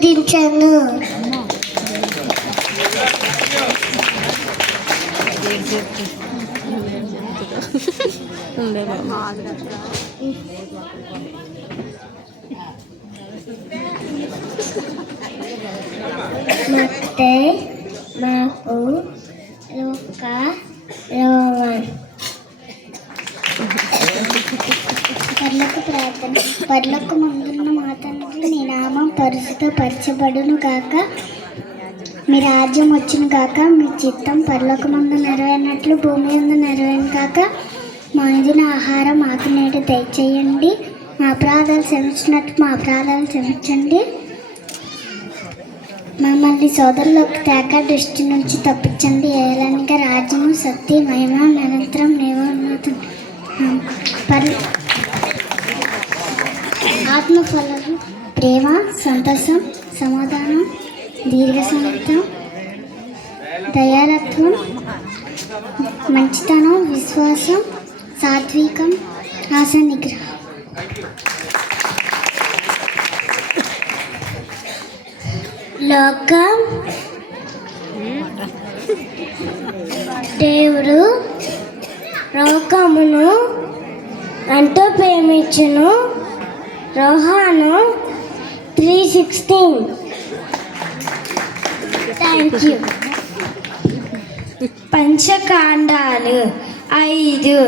ఆశీర్వదించను. మత్తయి, mark, లూకా, యోహాను. ప్రార్థన. పరలోక మందున్న మా తండ్రి, నీ నామం పరిశుద్ధపరచబడును గాక, మీ రాజ్యం వచ్చును గాక, మీ చిత్తం పరలోకమందు నెరవేరినట్లు భూమి యందు నెరవేరును గాక. మా అనుదిన ఆహారం మాకు నేడు దయచేయండి, మా అపరాధాలు క్షమించినట్టు మా అపరాధాలు క్షమించండి, మమ్మల్ని సోదరులకు తేక దృష్టి నుంచి తప్పించండి. ఏలనగా రాజ్యము, శక్తి, మహిమ నిరంతరం నీవే. ఆత్మఫలాలు ప్రేమ, సంతోషం, సమాధానం, దీర్ఘశాంతం, దయాలత్వం, మంచితనం, విశ్వాసం, సాత్వికం, ఆశ నిగ్రహం. లోకం దేవుడు లోకమును అంటూ ప్రేమించును. యోహాను 3:16. Thank you. పంచకాండాలు 5: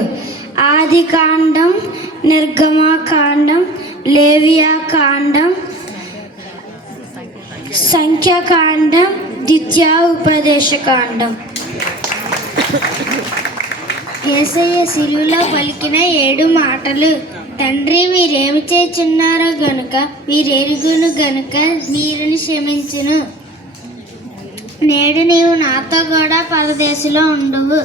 ఆదికాండం, నిర్గమకాండం, లేవియాకాండం, సంఖ్యాకాండం, ద్వితీయోపదేశకాండం. యేసయ్య శిలువలో పలికిన 7 మాటలు. తండ్రి, మీరేమి చేస్తున్నారో గనుక మీరెరుగును గనుక మీరుని క్షమించును. నేడు నీవు నాతో కూడా పరదేశంలో ఉండువు.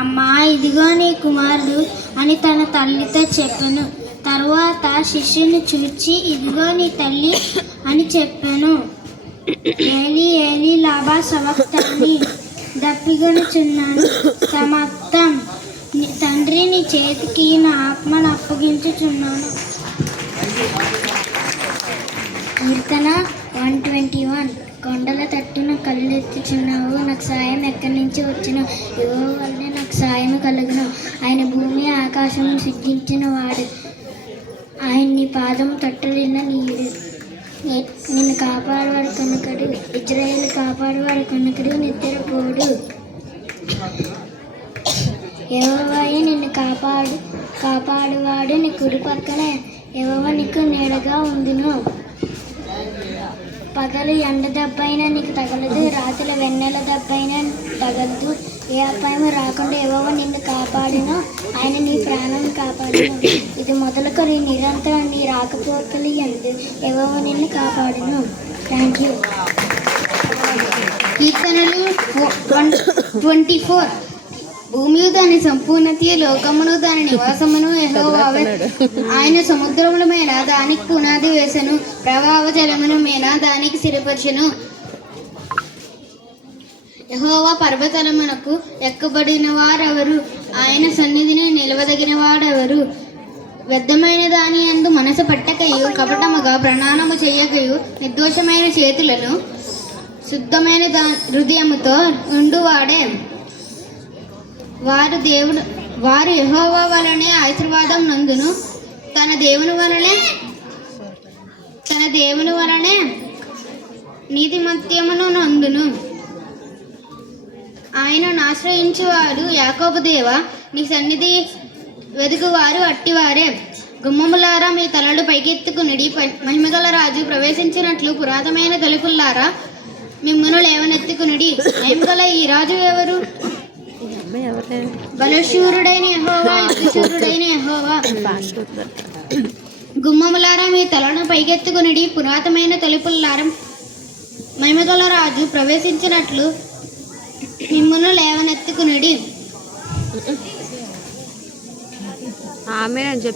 అమ్మా, ఇదిగో నీ కుమారుడు అని తన తల్లితో చెప్పెను. తరువాత శిష్యుని చూచి, ఇదిగో నీ తల్లి అని చెప్పెను. ఏలి ఏలి లాబా సవక్తాని, దప్పిగొనుచున్నాను సమాప్తం. తండ్రి, నీ చేతికి నా ఆత్మను అప్పగించుచున్నాను. కీర్తన 121. కొండల తట్టున కళ్ళెత్తుచున్నావు, నాకు సాయం ఎక్కడి నుంచి వచ్చిన? యెహోవా వల్లే నాకు సాయం కలుగును. ఆయన భూమి ఆకాశం సృష్టించిన వాడు, ఆయన నీ పాదము తట్టలిన నీడు. నిన్ను కాపాడువాడు కనుకడు, ఇజ్రాయేలు కాపాడువాడు కనుకడు నిద్రపోడు. యెహోవాయే నిన్ను కాపాడువాడు, నీ కుడి పక్కన యెహోవా నీకు నీడగా ఉండును. పగలు ఎండ దెబ్బైనా నీకు తగలదు, రాత్రి వెన్నెల దెబ్బైనా తగలదు. ఏ అపాయము రాకుండా యెహోవా నిన్ను కాపాడును, ఆయన నీ ప్రాణం కాపాడును. ఇది మొదలుకొని నిరంతరం నీ రాకపోకలు యందు యెహోవా నిన్ను కాపాడును. Thank you. కీర్తనలు 24. భూమియు దాని సంపూర్ణత, లోకమును దాని నివాసమును యెహోవావే. ఆయన సముద్రముల మీద దానికి పునాది వేసెను, ప్రవాహ జలమును మీద దానికి స్థిరపరచెను. యెహోవా పర్వతమునకు ఎక్కబడిన వారెవరు? ఆయన సన్నిధిని నిలవదగిన వాడెవరు? వ్యర్థమైన దాని యందు మనసు పట్టకయు, కపటముగా ప్రమాణము చేయకయు, నిర్దోషమైన చేతులను శుద్ధమైన హృదయముతో ఉండువాడే. వారు యెహోవా వలనే ఆశీర్వాదం నందును, తన దేవుని వలనే నీతిమత్యమును నందును. ఆయనను ఆశ్రయించువాడు యాకోబు దేవా, నీ సన్నిధి వెదుకువారు అట్టివారే. గుమ్మములారా, మీ తలలు పైకెత్తుకునిడి, మహిమగల రాజు ప్రవేశించినట్లు పురాతనమైన తలుపులారా మిమ్మును లేవనెత్తుకునిడి. మహిమగల ఈ రాజు ఎవరు? బలశూరుడైన యెహోవా, యుద్ధశూరుడైన యెహోవా. గుమ్మములారా, మీ తలను పైకెత్తుకునిడి, పురాతనమైన తలుపులారా మహిమగల రాజు ప్రవేశించినట్లు మిమ్మును లేవనెత్తుకునిడి.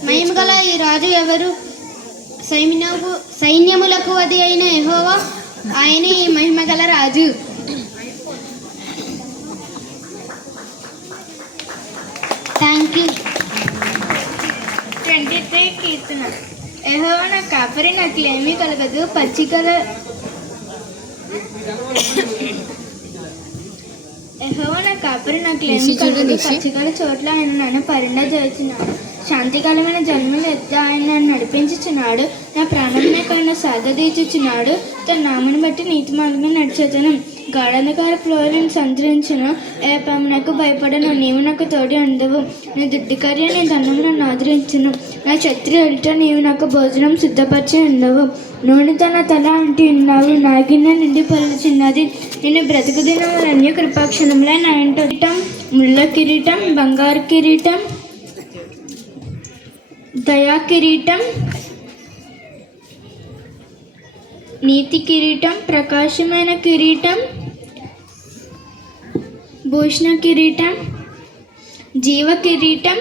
మహిమగల ఈ రాజు ఎవరు? సైన్యములకు అధి అయిన యెహోవా, ఆయన ఈ మహిమగల రాజు. Thank you. 23 కీర్తన. యెహోవా నా కాపరి, నాకు ఏమీ కలగదు. యెహోవా నా కాపరి, నాకు లేమి కలుగదు. పచ్చికల చోట్ల ఆయన నన్ను పరిణయించుచున్నాడు. శాంతికరమైన జన్మలు ఎత్తి ఆయన నన్ను నడిపించుచున్నాడు. నా ప్రాణంనే కన్నా సాగదీచుచున్నాడు. తన నామను బట్టి నీతి మార్గంగా నడిచేతను. గాఢంధకార ఫ్లోరిని సంచరించును, ఏ పామునకు భయపడను. నీవు నాకు తోడి ఉండవు. నీ దుడ్డికర్య నీ దండం నన్ను ఆదరించును. నా శత్రు ఎదుట నీవు నాకు భోజనం సిద్ధపరిచి ఉండవు. నూనెతో నా తల అంటి ఉన్నావు, నా గిన్నె నిండి పొలుచున్నది. నేను బ్రతుకు దినములన్నీ కృపాక్షణంలో నా ఇంట ముళ్ళ కిరీటం, బంగారు కిరీటం, దయా కిరీటం, నీతి కిరీటం, ప్రకాశమైన కిరీటం, భూషణ కిరీటం, జీవ కిరీటం,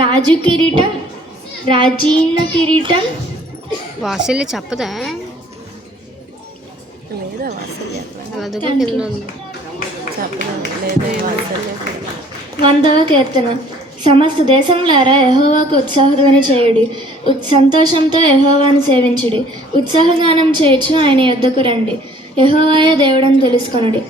రాజు కిరీటం, రాజీన కిరీటం. వాసల్య చెప్పదా? లేదా వాసల్య వందవ కీర్తన. సమస్త దేశములారా యెహోవాకు ఉత్సాహధ్వని చేయుడి. సంతోషంతో యెహోవాను సేవించుడి. ఉత్సాహగానం చేయొచ్చు ఆయన యొద్దకు రండి. యెహోవాయే దేవుడని తెలుసుకొనుడి.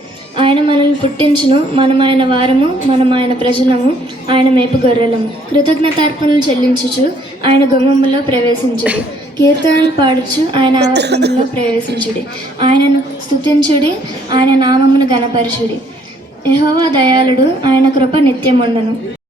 ఆయన మనల్ని పుట్టించును, మనం ఆయన వారము, మనం ఆయన ప్రజలము, ఆయన మేపు గొర్రెలము. కృతజ్ఞతార్పణలు చెల్లించుచు ఆయన గుమ్మములో ప్రవేశించుడి. కీర్తనలు పాడుచు ఆయన ఆవరణంలో ప్రవేశించుడి. ఆయనను స్తుతించుడి, ఆయన నామమును గణపరచుడి. యెహోవా దయాళుడు, ఆయన కృప నిత్యముండును.